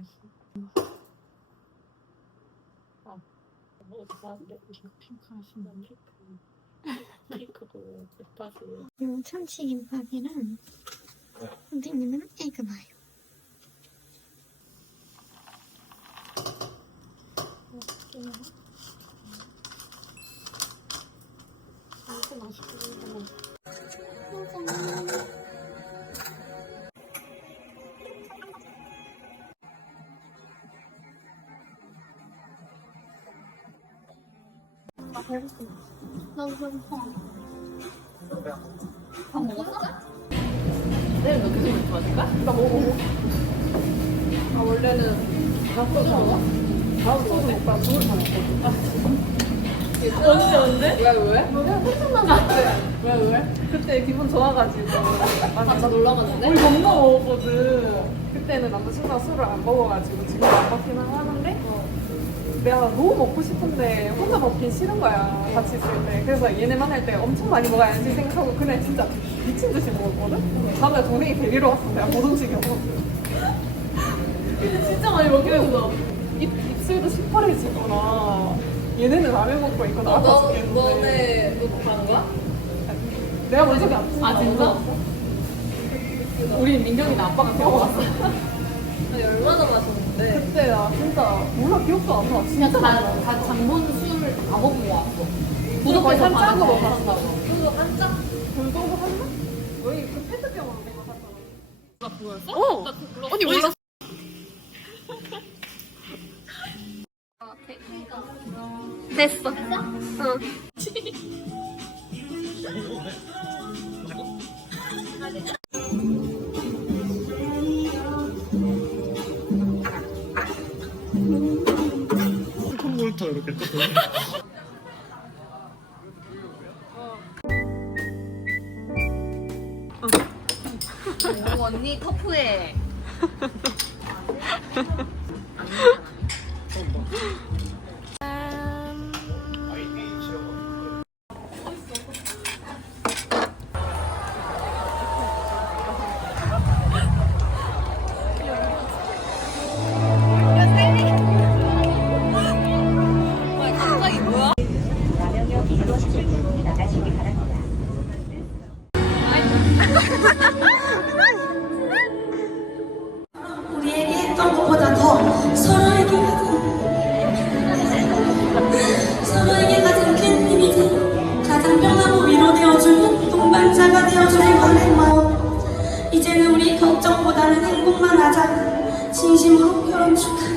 맛이. 아, 핑크 하시면 핑크도 예뻐서. 이건 참치김밥이랑 선생님은 에그마요. 진짜 맛있겠네. 나 배고파. 나도 배고파. 밥 먹었어? 내일 너 그거 좋아하실까? 나 먹어. 아 원래는 다 소주 먹어? 다음 소주 오빠 그걸 다 먹거든. 언제? 왜? 그냥 생각나서 그때. 왜? 그때 기분 좋아가지고. 나 놀러 갔는데? 우리 겁나 먹었거든. 그때는 남자친구가 술을 안 먹어가지고 지금 안 먹기는 하는데 내가 너무 먹고 싶은데 혼자 먹긴 싫은 거야. 같이 있을 때. 그래서 얘네 만날 때 엄청 많이 먹어야지 생각하고 그래 진짜 미친 듯이 먹었거든? 다음에 동생이 데리러 왔어. 내가 못 움직여서. 근데 진짜 많이 먹긴 했어. 입술도 시퍼래지거나 얘네는 라면 먹고 있고 나 아파 죽겠는데. 너네 너 가는 거야? 내가 먼저 갔지. 아 진짜? 우리 민경이나 아빠가 데려왔어. 아니 얼마나 마셨는데? 그때 나 진짜 몰라 기억도 안 나. 진짜 많이 먹었어. 다 장본 술을 다 먹고 왔어. 거의 한 짝으로 받았네. 샀다고. 그거 한 짝? 그 정도 샀나? 너희 그 페트병으로 된 거 샀잖아. 나 보였어? 어! 나 그거 불렀어. 언니 몰랐어? 됐어. 응. 컴퓨터 이렇게 또 돌려. 오, 언니 터프해. 갑자기 뭐야? 우리에게 했던 것보다 더 서로에게 가장 큰 힘이 돼 가장 편하고 위로되어주는 동반자가 되어주길 바래. 이제는 우리 걱정보다는 행복만 하자. 진심으로 결혼 축하.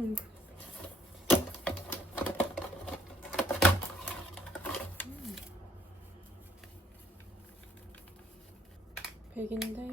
통금. 100인데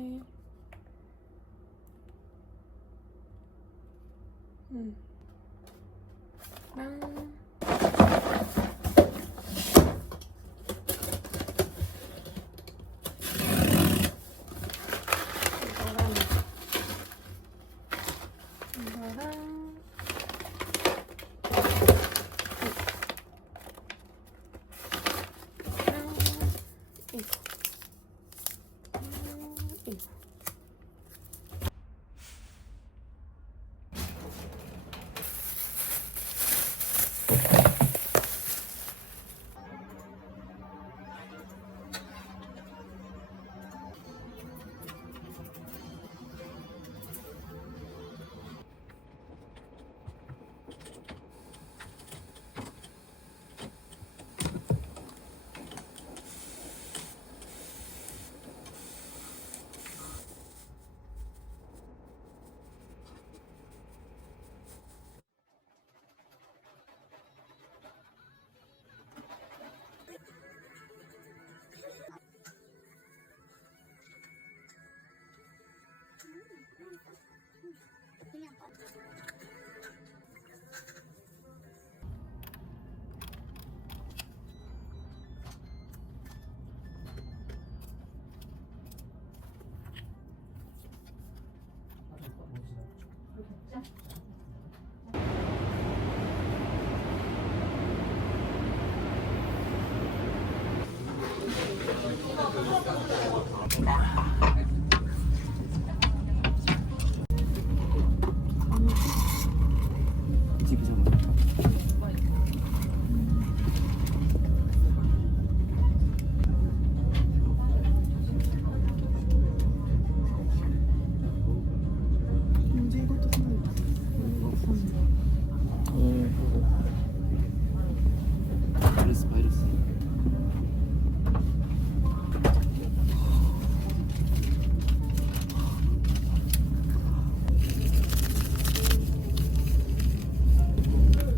바이러스.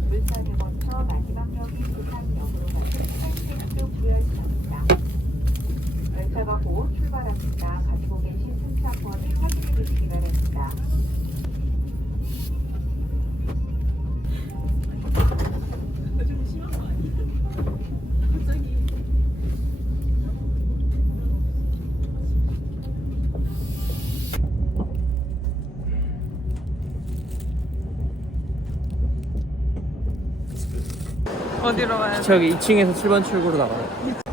물산을 거쳐 마지막역인 부산역으로 가는 산책도 구열차입니다. 열차가 곧 출발합니다. 가지고 계신 승차권을 확인해 주시기 바랍니다. 어디로 가야 돼? 저기 2층에서 7번 출구로 나가요.